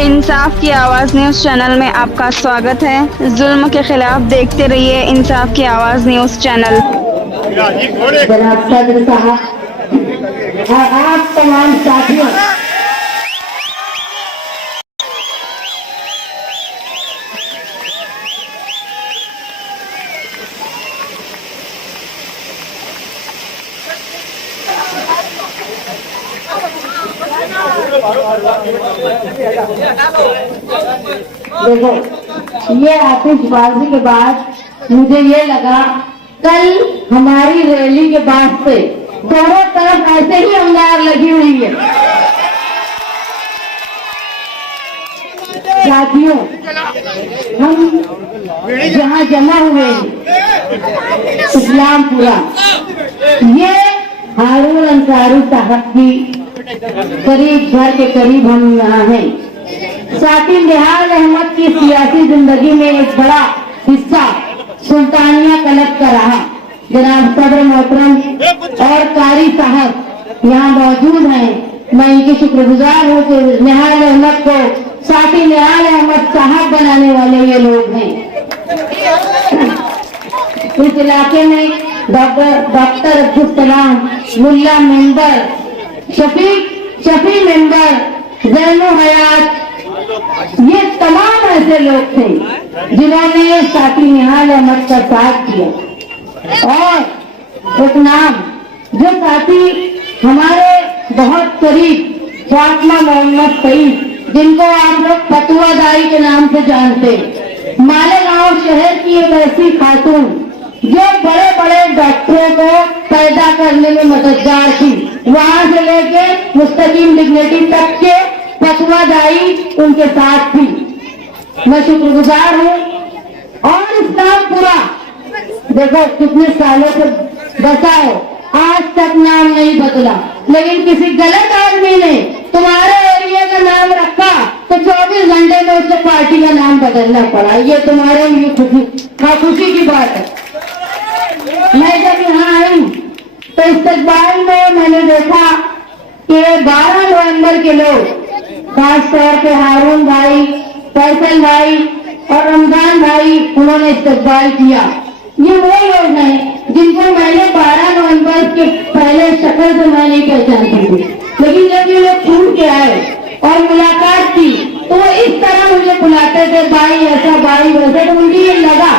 इंसाफ की आवाज़ news channel में आपका स्वागत है। जुल्म के खिलाफ देखते रहिए इंसाफ की आवाज़ न्यूज़ चैनल। जनाब सदर साहब और आप तमाम साथियों, देखो ये आतिशबाजी के बाद मुझे ये लगा कल हमारी रैली के बाद से दोनों तरफ ऐसे ही अंगार लगी हुई है। साथियों, हम जहाँ जमा हुए हैं इस्लामपुरा, ये हारून अंसारी साहब की करीब घर के करीब हम यहाँ हैं। साथी निहाल अहमद की सियासी जिंदगी में एक बड़ा हिस्सा सुल्तानिया क्लब का रहा। जनाब सदर मोहतरम और कारी साहब यहाँ मौजूद हैं। मैं इनकी शुक्रगुजार हूँ कि निहाल अहमद को साथी निहाल अहमद साहब बनाने वाले ये लोग हैं। इस इलाके में डॉक्टर अब्दुल सलाम, मुल्ला मेंबर, शफी मेंबर, जैनो हयात, ये तमाम ऐसे लोग थे जिन्होंने साथी निहाल अहमद का साथ दिया। और एक नाम जो साथी हमारे बहुत करीब फातिमा मोहम्मद सईद, जिनको आप लोग फतुआदारी के नाम से जानते हैं, मालेगांव शहर की एक ऐसी खातून जो बड़े बड़े डॉक्टरों को पैदा करने में मददगार थी, वहां से लेके मुस्तकीम डिग्निटी तक के फतवादारी उनके साथ थी। मैं शुक्रगुजार हूँ। और इस्लामपुरा देखो कितने सालों से बसा हो, आज तक नाम नहीं बदला, लेकिन किसी गलत आदमी ने तुम्हारे एरिया का नाम रखा तो 24 घंटे में उससे पार्टी का नाम बदलना पड़ा। ये तुम्हारे लिए खुशी की बात है। मैं जब यहाँ आई तो इस्तकबाल में मैंने देखा कि 12 नवंबर के लोग, खास तौर पे हारून भाई, फैसल भाई और रमजान भाई, उन्होंने इस्तकबाल किया। ये वो लोग हैं जिनको मैंने 12 नवंबर के पहले शक्ल से मैं नहीं पहचानती थी, लेकिन जब ये लोग छूट के आए और मुलाकात की तो वो इस तरह मुझे बुलाते थे, भाई ऐसा भाई वैसा। तो मुझे ये लगा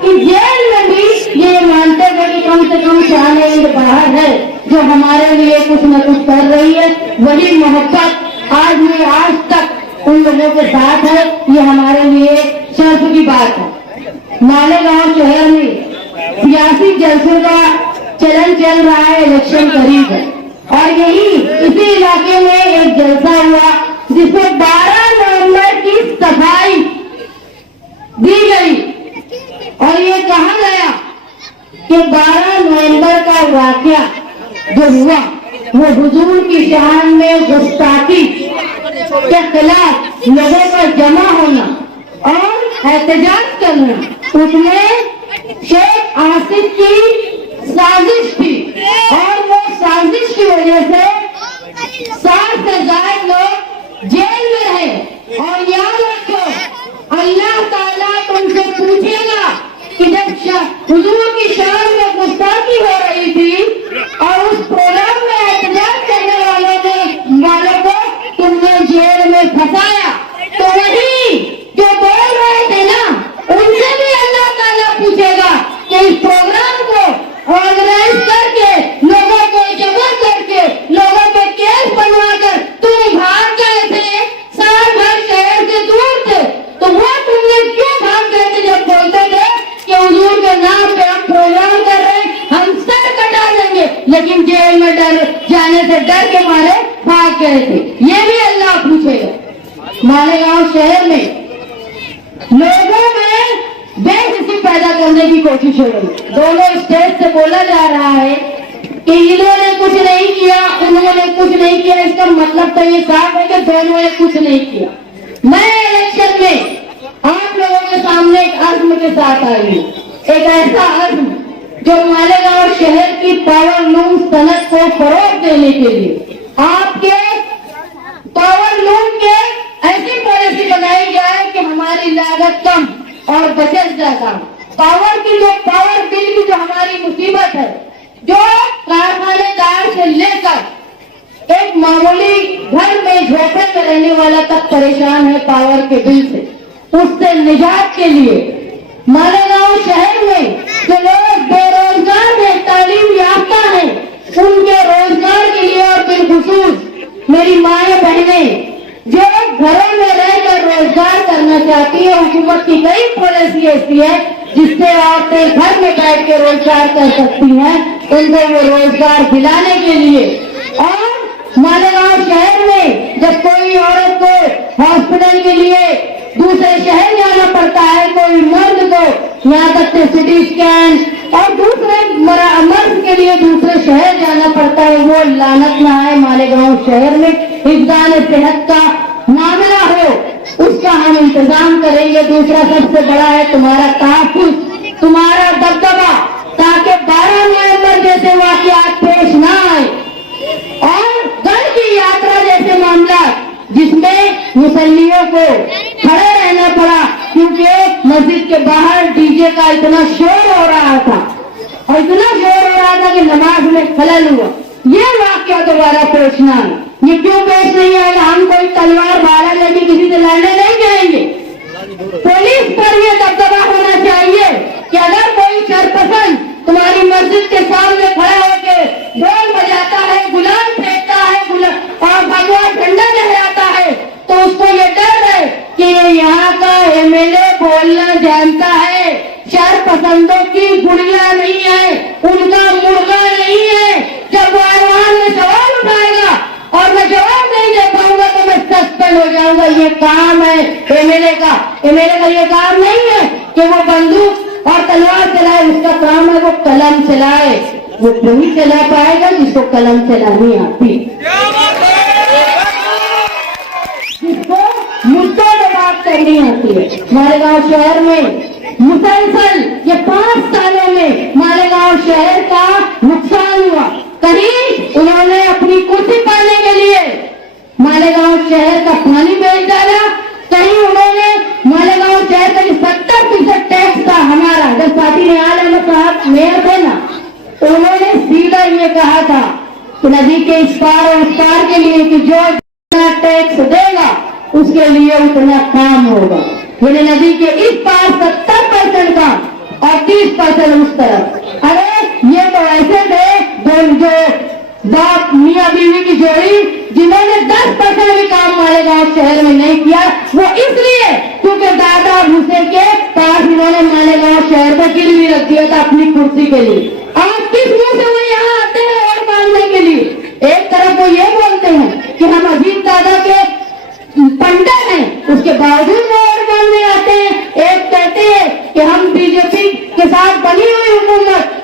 कि जेल में भी ये मानते थे कि कम से कम शान बाहर है जो हमारे लिए कुछ न कुछ कर रही है। वही मोहब्बत आज तक उन लोगों के साथ है। ये हमारे लिए शर्फ की बात है। मालेगांव शहर में सियासी जलसों का चलन चल रहा है, इलेक्शन करीब है, और यही इसी इलाके में एक जलसा हुआ जिसमें 12 नवंबर की सफाई दी गई। और ये कहा गया कि 12 नवंबर का वाकया जो हुआ वो हुजूर की शान में गुस्ताखी के खिलाफ लोगों का जमा होना और एहतजाज करना, उसमें शेख आसिफ की साजिश थी। और वो साजिश की वजह से 60 से ज्यादा लोग जेल में रहे। और याद रखो, अल्लाह ताला तुमसे पूछेगा कि जब हुजूर की शान में गुस्ताखी हो रही थी और उस प्रोग्राम में एहतजाज करने वालों को तुमने जेल में फंसाया, तो वही जो बोल रहे थे ना, उनसे भी अल्लाह ताला पूछेगा कि इस प्रोग्राम को ऑर्गेनाइज करके लोगों को जबर करके लोगों पे केस बनवाकर तुम भाग गए थे, साल भर शहर से दूर थे, तो वो तुमने क्यों भाग गए थे जब बोलते थे कि हुजूर के नाम पे हम प्रोग्राम कर रहे हैं, हम सर कटा देंगे, लेकिन जेल में जाने से डर के मारे भाग गए थे। ये भी अल्लाह पूछेगा। मालेगांव शहर में लोगों में बेहिसी पैदा करने की कोशिश हो रही। दोनों स्टेज से बोला जा रहा है कि इन्होंने कुछ नहीं किया, उन्होंने कुछ नहीं किया। इसका मतलब तो ये साफ है कि दोनों ने कुछ नहीं किया। मैं इलेक्शन में आप लोगों के सामने एक अज़्म के साथ आई हूँ, एक ऐसा अज़्म जो मालेगांव शहर की पावर लूम सनत को फरोग देने के लिए, आपके पावर लूम के ऐसे बड़े काम। पावर बिल की जो हमारी मुसीबत है, जो कारखानेदार से लेकर एक मामूली घर में झोपड़े में रहने वाला तक परेशान है पावर के बिल से। उससे निजात के लिए मालेगांव शहर में जो लोग बेरोजगार हैं, तालीम याफ्ता हैं, उनके रोजगार के लिए और बिलखुसूस मेरी माएँ बहनें जो घरों में रहकर रोजगार करना चाहती है, हुकूमत की कई पॉलिसी ऐसी है जिससे औरतें घर में बैठ के रोजगार कर सकती हैं, उनको वो रोजगार दिलाने के लिए। और मालेगांव शहर में जब कोई औरत को हॉस्पिटल के लिए दूसरे शहर जाना पड़ता है, कोई मर्द को यहाँ तक से सिटी स्कैन और दूसरे मर्द के लिए दूसरे शहर जाना पड़ता है, वो लानत ना आए मालेगांव शहर में हिफ्ज़ान सेहत का मामला हो, उसका हम इंतजाम करेंगे। दूसरा सबसे बड़ा है तुम्हारा तहफ़्फ़ुज़, तुम्हारा दबदबा, ताकि 12 नवंबर जैसे वाक़यात पेश ना आए और गढ़ की यात्रा जैसे मामला जिसमें मुसल्लियों को खड़े रहना पड़ा क्योंकि मस्जिद के बाहर डीजे का इतना शोर हो रहा था और इतना शोर हो रहा था कि नमाज में खलल हुआ। ये वाक़या दोबारा पेश ना आए। ये क्यों पेश नहीं आएगा? हम कोई तलवार बाला लेके किसी से लड़ने नहीं जाएंगे। पुलिस पर ये दबदबा होना चाहिए कि अगर कोई शरपसंद तुम्हारी मस्जिद के सामने खड़ा होकर ढोल बजाता है, गुलाल फेंकता है और भगवा झंडा लहराता है, तो उसको ये डर है कि ये यहाँ का एमएलए बोलना जानता है, शरपसंदों की गुड़िया नहीं है, उनका मुर्गा नहीं है। जब वो ऐवान में सवाल उठाएगा और मैं जवाब नहीं दे पाऊंगा तो मैं सस्पेंड हो जाऊंगा। ये काम है एमएलए का। एमएलए का ये काम नहीं है कि वो बंदूक और तलवार चलाए, उसका काम है वो कलम चलाए। वो वही चला पाएगा जिसको कलम चलानी आती, जिसको मुद्दों पे बात करनी आती है। मालेगांव शहर में मुसलसल ये 5 सालों में मालेगांव शहर का नुकसान हुआ। कहीं उन्होंने अपनी कुर्सी पाने के लिए मालेगांव शहर का पानी बेच डाला, कहीं उन्होंने मालेगांव शहर का 70% टैक्स था हमारा, जब पार्टी ने आलम साहब मेयर थे ना, उन्होंने सीधा ये कहा था कि नदी के इस पार और उस पार के लिए कि जो जितना टैक्स देगा उसके लिए उतना काम होगा। मैंने नदी के इस पार 70% का और 30% उस तरफ। अरे ये तो ऐसे थे जो बाप मियाँ बीवी की जोड़ी जिन्होंने 10% भी काम मालेगांव शहर में नहीं किया, वो इसलिए क्योंकि दादा भूसे के पास इन्होंने मालेगांव शहर को गिरवी रख दिया था अपनी कुर्सी के लिए। आज किस मुंह से वो यहाँ आते हैं वोट मांगने के लिए? एक तरफ वो ये बोलते हैं कि हम अजीत दादा के पंडा हैं, उसके बावजूद वो वोट मांगने आते हैं। एक कहते हैं कि हम बीजेपी के साथ बनी हुई हुकूमत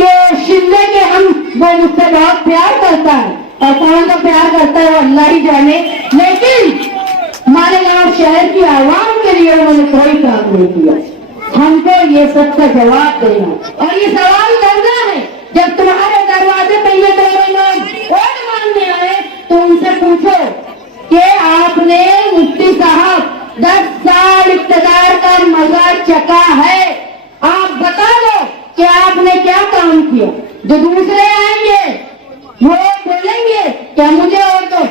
के शिंदे के वो मुझसे बहुत प्यार करता है और कौन सा प्यार करता है वो अल्लाह ही जाने, लेकिन मालेगांव शहर की आवाम के लिए उन्होंने कोई काम नहीं किया। हमको ये सब का जवाब देना और ये सवाल करना है। जब तुम्हारे दरवाजे पे ये दोनों लोग वोट मांगने आए तो उनसे पूछो कि आपने मुफ्ती साहब 10 साल इक़्तिदार का मजा चखा है, आप बता दो कि आपने क्या काम किया। जो दूसरे आएंगे वो बोलेंगे क्या मुझे और तो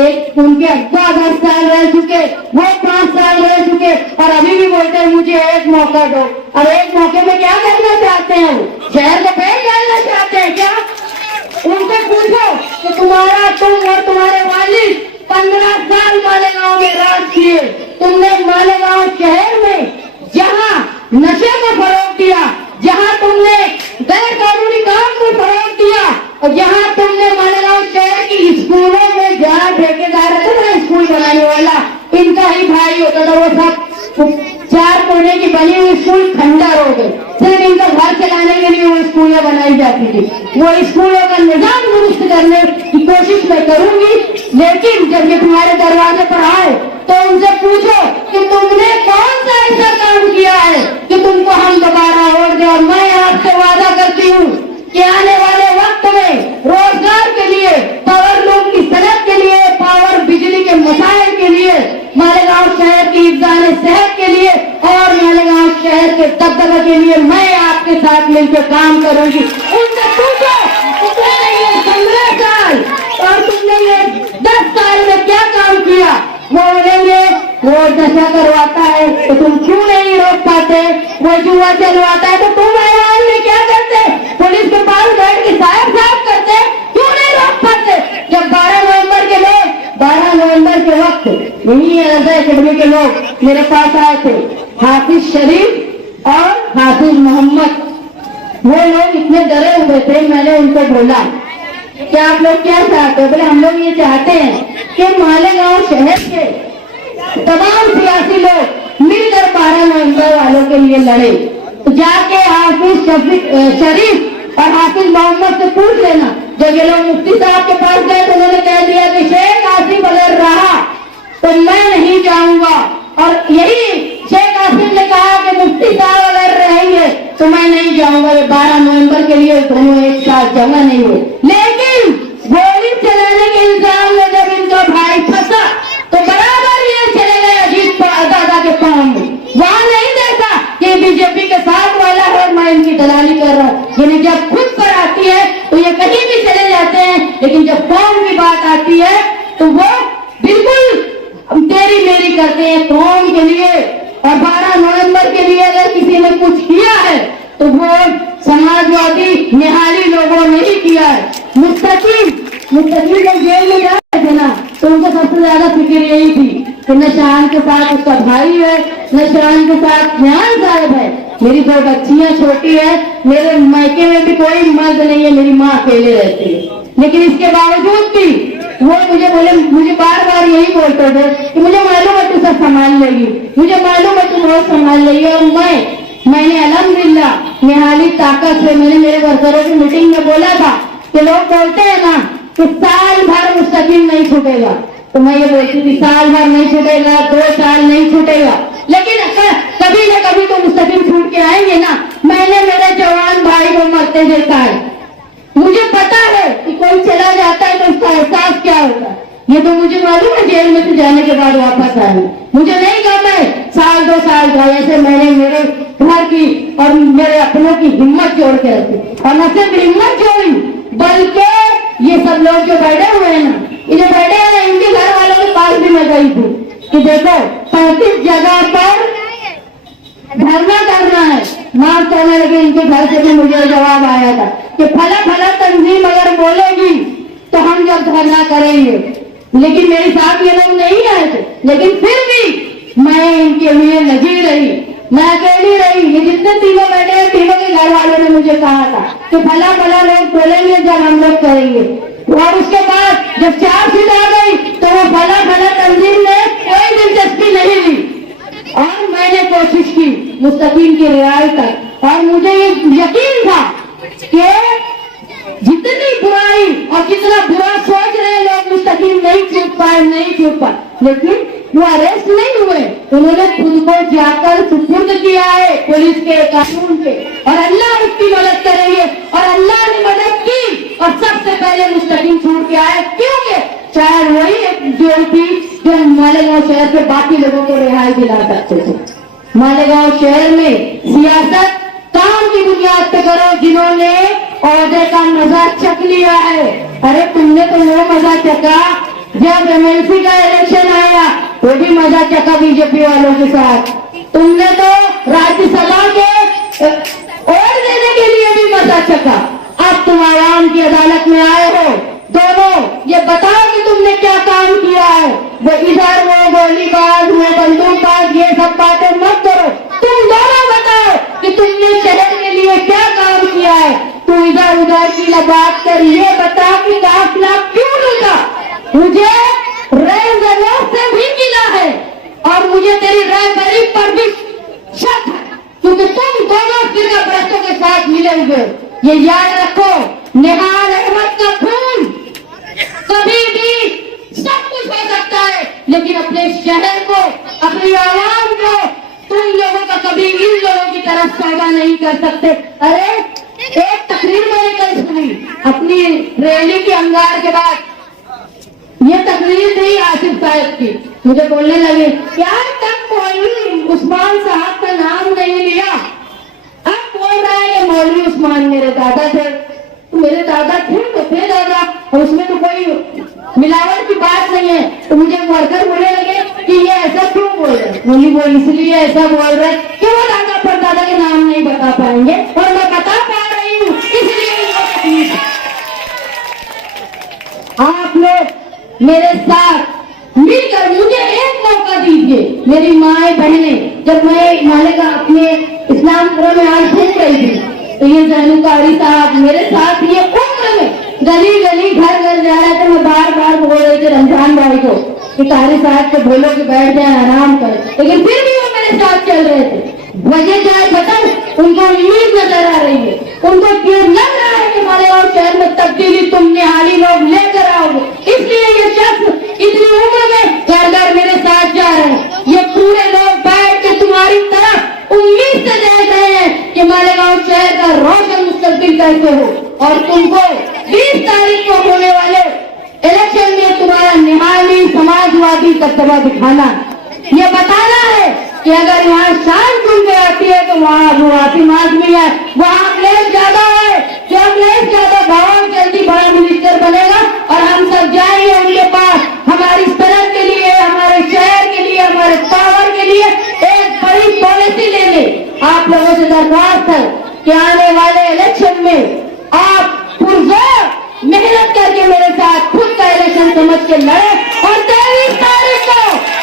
एक उनके अब्बा 10 साल रह चुके, वो 5 साल रह चुके और अभी भी बोलते हैं मुझे एक मौका दो। अब एक मौके में क्या करना चाहते हैं? वो शहर को फेंक डालना चाहते हैं क्या? उनसे पूछो कि तुम और तुम्हारे वालिद 15 साल मालेगांव में राज किए, तुमने मालेगांव शहर में जहां नशे को फरोग दिया, जहां तुमने गैर कानूनी काम को फरोग दिया और जहां तुमने मालेगांव शहर की स्कूलों में जहां ठेकेदार रहता था स्कूल बनाने वाला, इनका ही भाई होता था, वो सब 4 कोने की बनी हुई स्कूल खंडर हो गए, सिर्फ इनका घर चलाने के लिए वो स्कूलें बनाई जाती थी। वो स्कूलों का निजाम दुरुस्त करने की कोशिश मैं करूंगी, लेकिन जब ये तुम्हारे दरवाजे पर आए तो उनसे पूछो कि तुमने कौन सा ऐसा काम किया है कि तुमको हम दोबारा वोट दें। और मैं आपसे वादा करती हूँ कि आने वाले वक्त में रोजगार के लिए, पावर लूम की सनत के लिए, पावर बिजली के मसाइल के लिए, मालेगांव शहर की हिफ्ज़ान सेहत के लिए और मालेगांव शहर के दबदबे के लिए मैं आपके साथ मिलकर काम करूंगी। उनसे पूछो तुमने ये 15 साल और तुमने ये 10 साल में क्या काम किया। वो बोलेंगे वो नशा करवाता है तो तुम क्यों नहीं रोक पाते, वो जुआ चलवाता है तो तुम ऐलान में क्या करते, पुलिस के पास बैठ के साहब साफ करते, क्यों नहीं रोक पाते। जब 12 नवंबर के लोग 12 नवंबर के वक्त यही रजा अकेडमी के लोग मेरे पास आए थे, हाफिज शरीफ और हाफिज मोहम्मद, वो लोग इतने डरे हुए थे। मैंने उनको बोला कि आप लोग क्या चाहते हो। बोले हम लोग ये चाहते हैं कि मालेगांव शहर के तमाम सियासी लोग मिलकर 12 नवंबर वालों के लिए लड़े। तो जाके हाफिज शरीफ और हाफिज मोहम्मद से पूछ लेना। जब ये लोग मुफ्ती साहब के पास गए तो उन्होंने कह दिया कि शेख आसिफ अगर रहा तो मैं नहीं जाऊंगा, और यही शेख आसिफ ने कहा कि मुफ्ती साहब अगर रहेंगे तो मैं नहीं जाऊंगा। ये 12 नवंबर के लिए दोनों एक साथ जमा नहीं हुए। लेकिन गोली चलाने के इल्जाम में जब इनका भाई फंसा तो बराबर ये चले गए अजीत दादा के पांव में। वहां नहीं देखा कि बीजेपी के साथ वाला है, मैं इनकी दलाली कर रहा हूँ। यानी जब खुद पर आती है तो ये कहीं भी चले जाते हैं, लेकिन जब कौम की बात आती है तो वो बिल्कुल तेरी मेरी करते हैं कौम के लिए। और 12 नवंबर के लिए अगर किसी ने कुछ किया है तो वो समाजवादी निहाली लोगों ने ही किया है। मुस्तकीम जब जेल में जा रहे थे ना तो उनको सबसे ज्यादा फिक्र यही थी कि नशान के साथ उसका भाई है, नशान के साथ ध्यान साहब है, मेरी 2 बच्चियां छोटी है, मेरे मायके में भी कोई मर्द नहीं है, मेरी माँ अकेले रहती है। लेकिन इसके बावजूद भी वो मुझे बोले, मुझे बार बार यही बोलते थे कि मुझे मालूम है तू सब संभाल लेगी, मुझे मालूम है तू बहुत संभाल लेगी। और मैंने अल्हम्दुलिल्लाह निहाली ताकत से मैंने मेरे वर्करों की मीटिंग में बोला था कि लोग बोलते हैं ना कि साल भर मुस्तकीम नहीं छूटेगा, तो मैं ये बोलती थी साल भर नहीं छूटेगा, 2 साल नहीं छूटेगा, लेकिन कभी न कभी तो मुस्तकीम छूट के आएंगे ना। मैंने मेरे जवान भाई को मरते देखा है, मुझे पता है कि कोई चला जाता है तो उसका एहसास क्या होता है। ये तो मुझे मालूम है जेल में से जाने के बाद वापस आए, मुझे नहीं कहा मैं साल 2 साल का। ऐसे मैंने मेरे घर की और मेरे अपनों की हिम्मत जोड़ के रखी, और न सिर्फ हिम्मत जोड़ी बल्कि ये सब लोग जो बैठे हुए हैं ना, ये जो बैठे हैं ना, इनके घर वालों के पास भी मैं गई थी कि देखो 35 जगह पर धरना करना है। माफ करने लगे, इनके घर से भी मुझे जवाब आया था कि फला तंजीम अगर बोलेगी तो हम जब धरना करेंगे, लेकिन मेरे साथ ये लोग नहीं आए थे। लेकिन फिर भी मैं इनके लिए लगी रही, मैं अकेली रही। ये जितने तीनों बैठे हैं, तीनों के घर वालों ने मुझे कहा था कि फला लोग बोलेंगे जब हम लोग करेंगे। और उसके बाद जब 4 सीट आ गई तो वो फला तंजीम ने कोई दिलचस्पी नहीं ली, और मैंने कोशिश की मुस्तकीम की रिहाई तक। और मुझे ये यकीन था कि जितनी बुराई और जितना बुरा सोच रहे लोग मुस्तकीम नहीं छूट पाए, लेकिन वो अरेस्ट नहीं हुए, उन्होंने खुद को जाकर सुपुर्द किया है पुलिस के कानून पे, और अल्लाह उसकी मदद करेंगे। और अल्लाह ने मदद की, और सबसे पहले मुस्तकीम छूट के आए, क्योंकि शायद वही एक जेल थी जो मालेगांव शहर के बाकी लोगों को रिहाई दिला सकते थे। मालेगांव शहर में सियासत काम की बुनियाद पे करो, जिन्होंने औहदे का मजा चख लिया है। अरे तुमने तो वो मजा चखा जब एमएलसी का इलेक्शन आया, वो भी मजा चखा बीजेपी वालों के साथ। तुमने तो राज्यसभा के वोट देने के लिए भी मजा चखा। अब तुम आवाम की अदालत में आए हो, दोनों ये बताओ कि तुमने क्या काम किया है। वो इधर वो गोलीबाज, वो बंदूकबाज, ये सब बातें मत करो, तुम दोनों बताओ कि तुमने शहर के लिए क्या काम किया है। तू इधर उधर की बात कर, ये बता कि काफिला क्यों लूटा। मुझे रेल से भी मिला है, और मुझे तेरी रायबरी पर भी शक है, क्योंकि तुम दोनों फिरका परस्तों के साथ मिले हुए। ये याद रखो, निहाल अहमद का खून कभी भी सब कुछ हो सकता है, लेकिन अपने शहर को, अपनी आवाम को तुम लोगों का कभी इन लोगों की तरफ सौदा नहीं कर सकते। अरे एक तकरीर मैंने कल सुनी अपनी रैली के अंगार के बाद, ये तकरीर थी आसिफ साहब की। मुझे बोलने लगे यार तब उस्मान साहब का नाम नहीं लिया, दादा थे, तो मेरे दादा थे दादा, और उसमें तो कोई मिलावट की बात नहीं है। तो मुझे वर्कर बोलने लगे कि ये ऐसा क्यों बोल रहे, बोली वो इसलिए ऐसा बोल रहे कि वो दादा परदादा के नाम नहीं बता पाएंगे, और मैं बता पा रही हूँ, इसलिए उनको तकलीफ है। आप लोग मेरे साथ मिलकर मुझे एक मौका दीजिए। मेरी माए बहने, जब मैं मालेगा अपने इस्लामपुर में आज घूम रही थी, तो ये जैनू कारी साहब मेरे साथ ये उम्र में गली गली घर घर जा रहे थे। मैं बार बार बोल रही थी रमजान भाई को कि कारी साहब को बोलो कि बैठ जाए, आराम करें, लेकिन फिर भी वो मेरे साथ चल रहे थे। वजह क्या है बताऊं? उनको उम्मीद नजर आ रही है, उनको क्यों लग रहा है कि मालेगांव शहर में तब्दीली तुम निहाली लोग लेकर आओगे, इसलिए ये शख्स इतनी उम्र में घर घर मेरे साथ जा रहे हैं। ये पूरे लोग बैठ के तुम्हारी तरफ उम्मीद से देख रहे हैं कि मालेगांव शहर का रोशन मुस्तकबिल कैसे हो, और तुमको 20 तारीख को होने वाले इलेक्शन में तुम्हारा निहाली समाजवादी दबदबा दिखाना, ये बताना है कि अगर यहाँ शान सुन के आती है तो वहाँ अबुआती आदमी है, वहाँ अखिलेश ज्यादा है, जो अखिलेश ज्यादा भवन जल्दी बड़ा मिनिस्टर बनेगा, और हम सब जाएंगे उनके पास हमारी तरफ के लिए, हमारे शहर के लिए, हमारे पावर के लिए एक बड़ी पॉलिसी लेने। आप लोगों से दरख्वास्त है कि आने वाले इलेक्शन में आप पुरजोर मेहनत करके मेरे साथ खुद का इलेक्शन समझ के लड़े, और 23 तारीख को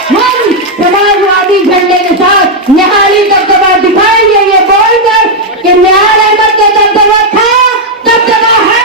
हम समाजवादी झंडे के साथ निहाली तक